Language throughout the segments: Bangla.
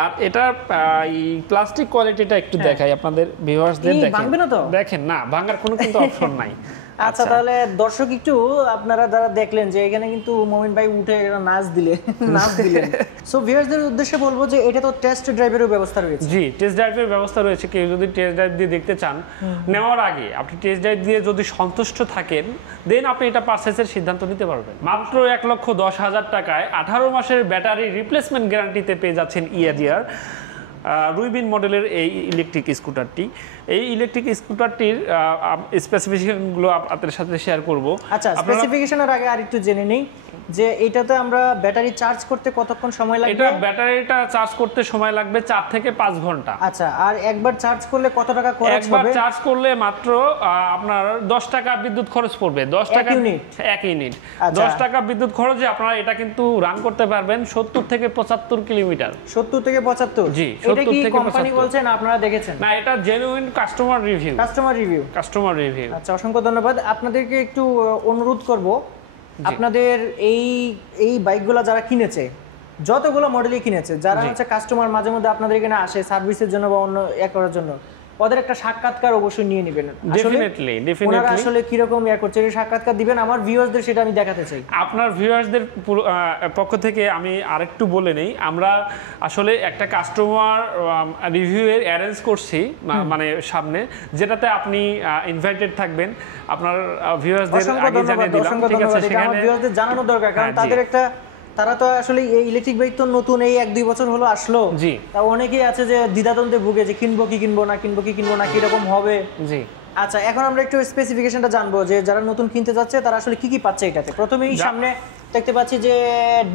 আর এটা এই প্লাস্টিক কোয়ালিটিটা একটু দেখাই আপনাদের ভিউয়ার্সদের দেখেন না ভাঙার কোনো কিন্তু অপশন নাই। আচ্ছা তাহলে দর্শক একটু আপনারা যারা দেখলেন যে এখানে কিন্তু মোমিন ভাই উঠে নাচ দিলেন সো ভিউয়ার্সদের উদ্দেশ্যে বলবো যে এটা তো টেস্ট ড্রাইভেরও ব্যবস্থা রয়েছে। জি টেস্ট ড্রাইভের ব্যবস্থা রয়েছে। কেউ যদি টেস্ট ড্রাইভ দিয়ে দেখতে চান নেওয়ার আগে আপনি টেস্ট ড্রাইভ দিয়ে যদি সন্তুষ্ট থাকেন দেন আপনি এটা পারচেজের সিদ্ধান্ত নিতে পারবেন। মাত্র 1,10,000 টাকায় 18 মাসের ব্যাটারি রিপ্লেসমেন্ট গ্যারান্টিতে পেয়ে যাচ্ছেন ইয়াজিয়ার রুইবিন মডেলের এই ইলেকট্রিক স্কুটারটি। এই ইলেকট্রিক স্কুটারটির স্পেসিফিকেশনগুলো আপনাদের সাথে শেয়ার করব। আচ্ছা স্পেসিফিকেশনের আগে আরেকটু জেনে নেই যে এটাতে আমরা ব্যাটারি চার্জ করতে কতক্ষণ সময় লাগবে? এটা ব্যাটারিটা চার্জ করতে সময় লাগবে 4 থেকে 5 ঘন্টা। আচ্ছা আর একবার চার্জ করলে কত টাকা খরচ হবে? একবার চার্জ করলে মাত্র আপনার 10 টাকা বিদ্যুৎ খরচ পড়বে। 10 টাকা এক ইউনিট 10 টাকা বিদ্যুৎ খরচে আপনারা এটা কিন্তু রান করতে পারবেন 70 থেকে 75 কিলোমিটার। 70 থেকে 75? জি 70 থেকে 75। কোম্পানি বলছেন আপনারা দেখেছেন? না এটা জেনুইন কাস্টমার রিভিউ। আচ্ছা অসংখ্য ধন্যবাদ। আপনাদেরকে একটু অনুরোধ করব আপনাদের এই বাইকগুলো যারা কিনেছে যতগুলো মডেলই কিনেছে যারা হচ্ছে কাস্টমার মাঝে মধ্যে আপনাদের এখানে আসে সার্ভিসের জন্য বা অন্য করার জন্য ওদের একটা সাক্ষাৎকার অবশ্যই নিয়ে নেবেন। ডেফিনেটলি ওনারা আসলে কি রকম করছে এই সাক্ষাৎকার দিবেন আমার ভিউয়ারদের সেটা আমি দেখাতে চাই। আপনার ভিউয়ারদের পক্ষ থেকে আমি আরেকটু বলে নেই আমরা আসলে একটা কাস্টমার রিভিউ এর অ্যারেঞ্জ করছি মানে সামনে যেটাতে আপনি ইনভাইটেড থাকবেন। আপনার ভিউয়ারদের আগে জানিয়ে দিলাম ঠিক আছে সেখানে আমার ভিউয়ারদের জানানো দরকার কারণ তাদের একটা তারা তো আসলে এই ইলেকট্রিক বাইক তো নতুন এই 1-2 বছর হলো আসলো। জি তা অনেকেই আছে যে দ্বিধাদ্বন্দ্বে ভুগে যে কিনবো কি কিনবো না কি রকম হবে। জি আচ্ছা এখন আমরা একটু স্পেসিফিকেশনটা জানবো যে যারা নতুন কিনতে যাচ্ছে তারা আসলে কি পাচ্ছে এটাতে। প্রথমেই সামনে দেখতে পাচ্ছি যে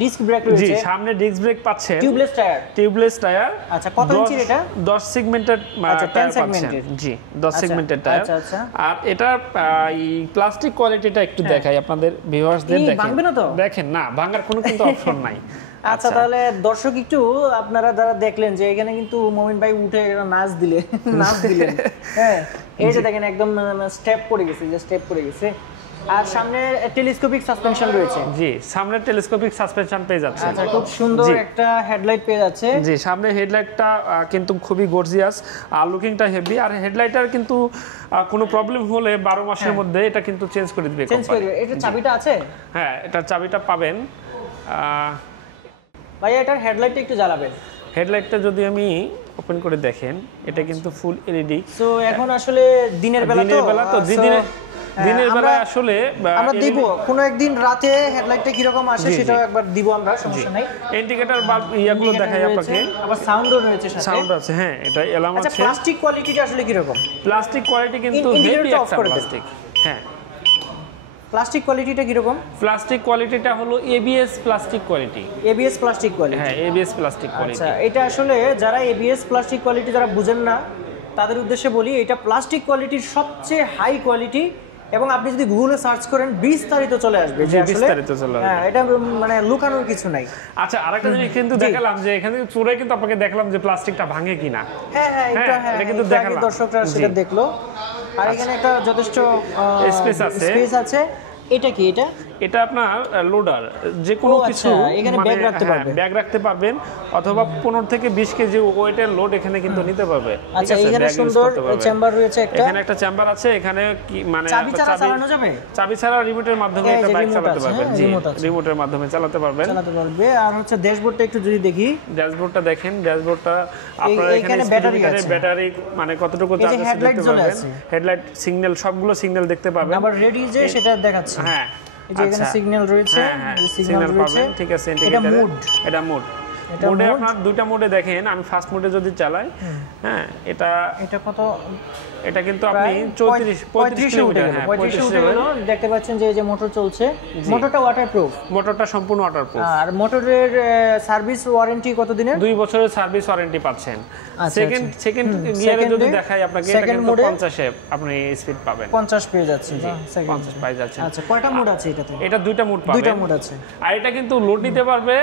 ডিস্ক ব্রেক রয়েছে। জি সামনে ডিস্ক ব্রেক পাচ্ছেন। Tubeless tyre. আচ্ছা কত ইঞ্চির এটা? 10 সেগমেন্টের টায়ার পাচ্ছেন। জি 10 সেগমেন্টের টায়ার। আচ্ছা আর এটা এই প্লাস্টিক কোয়ালিটিটা একটু দেখাই আপনাদের ভিউয়ার্সদের দেখেন না ভাঙার কোনো কিন্তু অপশন নাই। আচ্ছা তাহলে দর্শক একটু আপনারা যারা দেখলেন যে এখানে কিন্তু মোমিন ভাই উঠে নাচ দিলেন হ্যাঁ এই যে দেখেন একদম স্টেপ পড়ে গেছে আর সামনে টেলিস্কোপিক সাসপেনশন রয়েছে। জি সামনে টেলিস্কোপিক সাসপেনশন পেয়ে যাচ্ছে। আচ্ছা খুব সুন্দর একটা হেডলাইট পেয়ে যাচ্ছে। জি সামনে হেডলাইটটা কিন্তু খুবই গর্জিয়াস আর লুকিংটা হেভি আর হেডলাইটার কিন্তু কোনো প্রবলেম হলে 12 মাসের মধ্যে এটা কিন্তু চেঞ্জ করে দিবে কোম্পানি। এটা চাবিটা আছে? হ্যাঁ এটা চাবিটা পাবেন। ভাই এটার হেডলাইটটা একটু জ্বালাবেন। হেডলাইটটা যদি আমি ওপেন করে দেখেন এটা কিন্তু ফুল এলইডি। সো এখন আসলে দিনের বেলা তো দিনের বেলা আসলে আমরা দিব কোনো একদিন রাতে হেডলাইটটা কি রকম আসে সেটাও একবার দিব আমরা সমস্যা নাই। ইন্ডিকেটর বাল্ব ইয়াগুলো দেখাই আপনাকে। আবার সাউন্ডও রয়েছে সাথে। সাউন্ড আছে হ্যাঁ এটা এলার্ম আছে। আচ্ছা প্লাস্টিক কোয়ালিটিটা আসলে কি রকম? প্লাস্টিক কোয়ালিটি কিন্তু হেভি একটা প্লাস্টিক। হ্যাঁ প্লাস্টিক কোয়ালিটিটা কি রকম? প্লাস্টিক কোয়ালিটিটা হলো ABS plastic quality. ABS plastic quality. হ্যাঁ এবিএস প্লাস্টিক কোয়ালিটি। আচ্ছা এটা আসলে যারা এবিএস প্লাস্টিক কোয়ালিটি যারা বুঝেন না তাদের উদ্দেশ্যে বলি এটা প্লাস্টিক কোয়ালিটির সবচেয়ে হাই কোয়ালিটি এবং আপনি যদি গুগলে সার্চ করেন বিস্তারিত চলে আসবে যে আসলে হ্যাঁ এটা মানে লুকানোর কিছু নাই। আচ্ছা আরেকটা জিনিস কিন্তু দেখালাম যে এখানে চুরে কিন্তু আপনাকে দেখালাম যে প্লাস্টিকটা ভাঙে কিনা। হ্যাঁ এটা কিন্তু দেখালাম দর্শকরা সেটা দেখলো। আর এখানে একটা যথেষ্ট স্পেস আছে। এটা কি এটা আপনার লোডার যে কোনো কিছু এখানে ব্যাগ রাখতে পারবেন অথবা 15 থেকে 20 কেজি ওয়েটের লোড এখানে কিন্তু নিতে পারবে। আচ্ছা এখানে সুন্দর চেম্বার রয়েছে একটা। এখানে একটা চেম্বার আছে এখানে কি মানে চাবি ছাড়া চালানো যাবে? চাবি ছাড়া রিমোটের মাধ্যমে এটা বাইক চালাতে পারবেন। জি রিমোটের মাধ্যমে চালাতে পারবে। আর হচ্ছে ড্যাশবোর্ডটা একটু যদি দেখি ড্যাশবোর্ডটা দেখেন। ড্যাশবোর্ডটা আপনারা এখানে ব্যাটারি মানে কতটুকু চার্জ আছে দেখতে পাবেন। হেডলাইট সিগন্যাল সবগুলো সিগন্যাল দেখতে পাবেন। আবার রেডি যে সেটা দেখাচ্ছে। হ্যাঁ এই যে এখানে সিগন্যাল রয়েছে সিগন্যাল পাবেন ঠিক আছে। এটা মোড মোডে আপনার দুইটা মোডে দেখেন আমি ফার্স্ট মোডে যদি চালাই হ্যাঁ এটা কত এটা কিন্তু আপনি 35 কিলোমিটার হ্যাঁ 35 দেখতে পাচ্ছেন যে এই যে মোটর চলছে। মোটরটা ওয়াটারপ্রুফ। মোটরটা সম্পূর্ণ ওয়াটারপ্রুফ। আর মোটরের সার্ভিস ওয়ারেন্টি কতদিনের? 2 বছরের সার্ভিস ওয়ারেন্টি পাচ্ছেন। সেকেন্ড গিয়ারে যদি দেখাই আপনাকে এটা কিন্তু 50 এ আপনি স্পিড পাবেন। 50 পেয়ে যাচ্ছে। 50 পাই যাচ্ছেন। আচ্ছা কয়টা মোড আছে এটাতে? এটা দুইটা মোড পাবেন। দুইটা মোড আছে। আর এটা কিন্তু লোড নিতে পারবে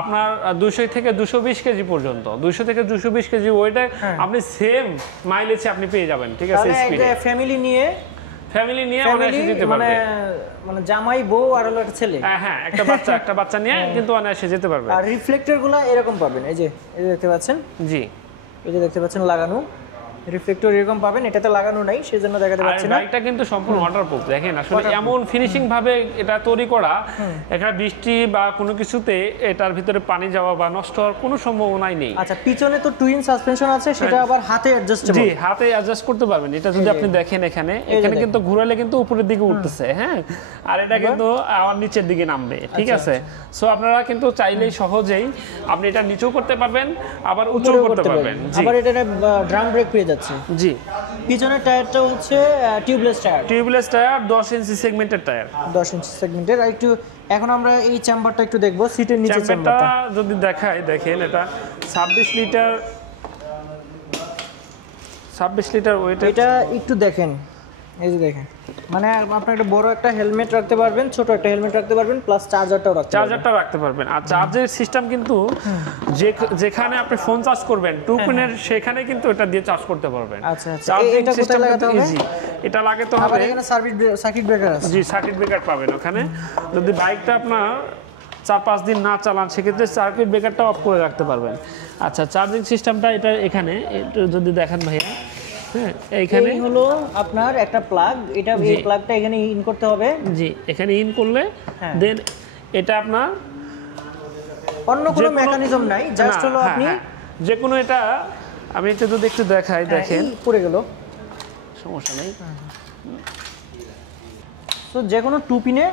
আপনার 200 থেকে 220 কেজি পর্যন্ত। 200 থেকে 220 কেজি ওয়েটে আপনি সেম মাইলেজে আপনি পেয়ে যাবেন ঠিক আছে স্পিডে। ফ্যামিলি ফ্যামিলি নিয়ে অনায়াসে যেতে পারবে। মানে জামাই বউ আর হলো একটা ছেলে, হ্যাঁ একটা বাচ্চা নিয়ে কিন্তু অনায়াসে যেতে পারবে। আর রিফ্লেক্টর গুলো এরকম পাবেন, এই যে দেখতে পাচ্ছেন, জি এই যে দেখতে পাচ্ছেন লাগানো রিফ্লেক্টর এরকম পাবেন, এটাতে লাগানো নাই সেজন্য দেখাতে পাচ্ছি না। বাইকটা কিন্তু সম্পূর্ণ ওয়াটারপ্রুফ, দেখেন আসলে এমন ফিনিশিং ভাবে এটা তৈরি করা, এখানে বৃষ্টি বা কোনো কিছুতে এটার ভিতরে পানি যাওয়া বা নষ্ট হওয়ার কোনো সম্ভাবনাই নেই। আচ্ছা, পিছনে তো টুইন সাসপেনশন আছে, সেটা আবার হাতে অ্যাডজাস্টেবল। জি, হাতে অ্যাডজাস্ট করতে পারবেন। এটা যদি আপনি দেখেন এখানে কিন্তু ঘুরালে কিন্তু উপরের দিকে উঠতেছে, হ্যাঁ, আর এটা কিন্তু আমার নিচের দিকে নামবে, ঠিক আছে। সো আপনারা কিন্তু চাইলেই সহজেই আপনি এটা নিচেও করতে পারবেন, আবার উঁচুও করতে পারবেন। আবার এটা ড্রাম ব্রেক পেয়ে যাচ্ছে। জি, পিছনের টায়ারটা হচ্ছে টিউবলেস টায়ার 10 ইঞ্চি সেগমেন্টের টায়ার, 10 ইঞ্চি সেগমেন্টের। আর একটু এখন আমরা এই চেম্বারটা একটু দেখব, সিটের নিচে চেম্বারটা যদি দেখাই, দেখেন এটা 26 লিটার ওয়েট। এটা একটু দেখেন, এই যে দেখেন, মানে আপনার একটা বড় একটা হেলমেট রাখতে পারবেন, ছোট একটা হেলমেট রাখতে পারবেন, প্লাস চার্জারটাও রাখতে পারবেন। আর চার্জের সিস্টেম কিন্তু যেখানে আপনি ফোন চার্জ করবেন 2 পিনের, সেখানে কিন্তু এটা দিয়ে চার্জ করতে পারবেন। আচ্ছা, এটা কোথায় লাগাতে হবে? এটা লাগাতে হবে, আবার এখানে সার্কিট ব্রেকার আছে। জি, সার্কিট ব্রেকার পাবেন ওখানে। যদি বাইকটা আপনার 4-5 দিন না চালান, সেক্ষেত্রে সার্কিট ব্রেকারটা অফ করে রাখতে পারবেন। আচ্ছা, চার্জিং সিস্টেমটা এটা এখানে যদি দেখেন ভাইয়া, হ্যাঁ, এইখানে হলো আপনার একটা প্লাগ, এটা এই প্লাগটা এখানে ইন করতে হবে। জি, এখানে ইন করলে দেন এটা আপনার অন্য কোনো মেকানিজম নাই, জাস্ট হলো আপনি যে কোনো, এটা আমি এটা যদি একটু দেখাই, দেখেন পড়ে গেল, সমস্যা নেই। তো যে কোনো 2 পিনে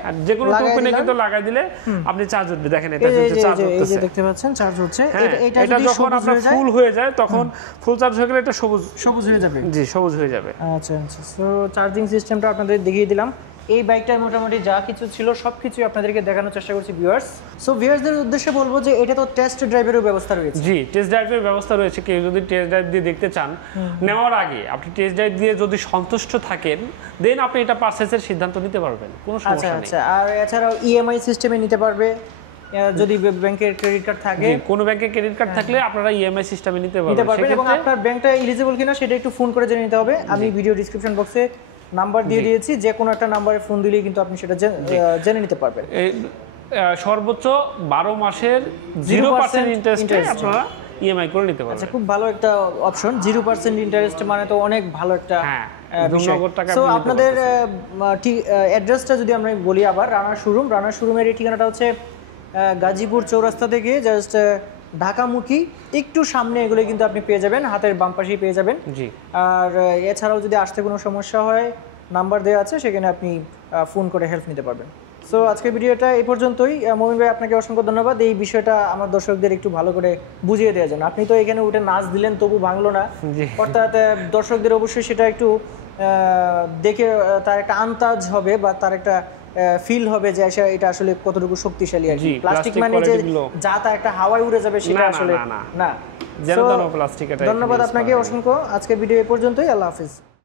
কিন্তু লাগাই দিলে আপনি চার্জ উঠবে। দেখেন এটা চার্জ হচ্ছে, এই যে দেখতে পাচ্ছেন চার্জ হচ্ছে। এটা যখন আপনার ফুল হয়ে যায়, তখন ফুল চার্জ হয়ে গেলে এটা সবুজ হয়ে যাবে। জি, সবুজ হয়ে যাবে। আচ্ছা, সো চার্জিং সিস্টেমটা আপনাদের দেখিয়ে দিলাম। এই বাইকটার মোটামুটি যা কিছু ছিল সবকিছুই আপনাদেরকে দেখানোর চেষ্টা করছি ভিউয়ার্স। সো ভিউয়ার্সদের উদ্দেশ্যে বলবো যে এটা তো টেস্ট ড্রাইভেরও ব্যবস্থা রয়েছে। জি, টেস্ট ড্রাইভের ব্যবস্থা রয়েছে। কেউ যদি টেস্ট ড্রাইভ দিয়ে দেখতে চান, নেওয়ার আগে আপনি টেস্ট ড্রাইভ দিয়ে যদি সন্তুষ্ট থাকেন, দেন আপনি এটা পারচেজের সিদ্ধান্ত নিতে পারবেন, কোনো সমস্যা নেই। আচ্ছা, আর এছাড়াও ইএমআই সিস্টেমে নিতে পারবে, যদি ব্যাংকের ক্রেডিট কার্ড থাকে, কোনো ব্যাংকের ক্রেডিট কার্ড থাকলে আপনারা ইএমআই সিস্টেমে নিতে পারবেন। এবং আপনার ব্যাংকটা এলিজিবল কিনা সেটা একটু ফোন করে জেনে নিতে হবে। আমি ভিডিও ডেসক্রিপশন বক্সে নাম্বার দিয়ে দিয়েছি, যে কোনো একটা নাম্বারে ফোন দিলেই কিন্তু আপনি সেটা জেনে নিতে পারবেন। সর্বোচ্চ 12 মাসের 0% ইন্টারেস্টে আপনারা ইএমআই করে নিতে পারবেন। আচ্ছা, খুব ভালো একটা অপশন। 0% ইন্টারেস্ট মানে তো অনেক ভালো একটা বিষয়। সো আপনাদের অ্যাড্রেসটা যদি আমরা বলি, আবার রানার শোরুমের এই ঠিকানাটা হচ্ছে গাজীপুর চৌরাস্তা থেকে জাস্ট ঢাকামুখী একটু সামনে এগুলো কিন্তু আপনি পেয়ে যাবেন, হাতের বাম পাশেই পেয়ে যাবেন। জি, আর এছাড়াও যদি আসতে কোনো সমস্যা হয়, নাম্বার দেওয়া আছে, সেখানে আপনি ফোন করে হেল্প নিতে পারবেন। সো আজকের ভিডিওটা এই পর্যন্তই। মমিন ভাই, আপনাকে অসংখ্য ধন্যবাদ এই বিষয়টা আমার দর্শকদের একটু ভালো করে বুঝিয়ে দেওয়ার জন্য। আপনি তো এখানে উঠে নাচ দিলেন, তবু ভাঙলো না, অর্থাৎ দর্শকদের অবশ্যই সেটা একটু দেখে তার একটা আন্দাজ হবে বা তার একটা ফিল হবে যে এটা আসলে কতটুকু শক্তিশালী। আর কি প্লাস্টিক মানে যে যা তা একটা হাওয়ায় উড়ে যাবে সেটা আসলে না। ধন্যবাদ আপনাকে অসংখ্য। আজকের ভিডিও এই পর্যন্তই। আল্লাহ হাফেজ।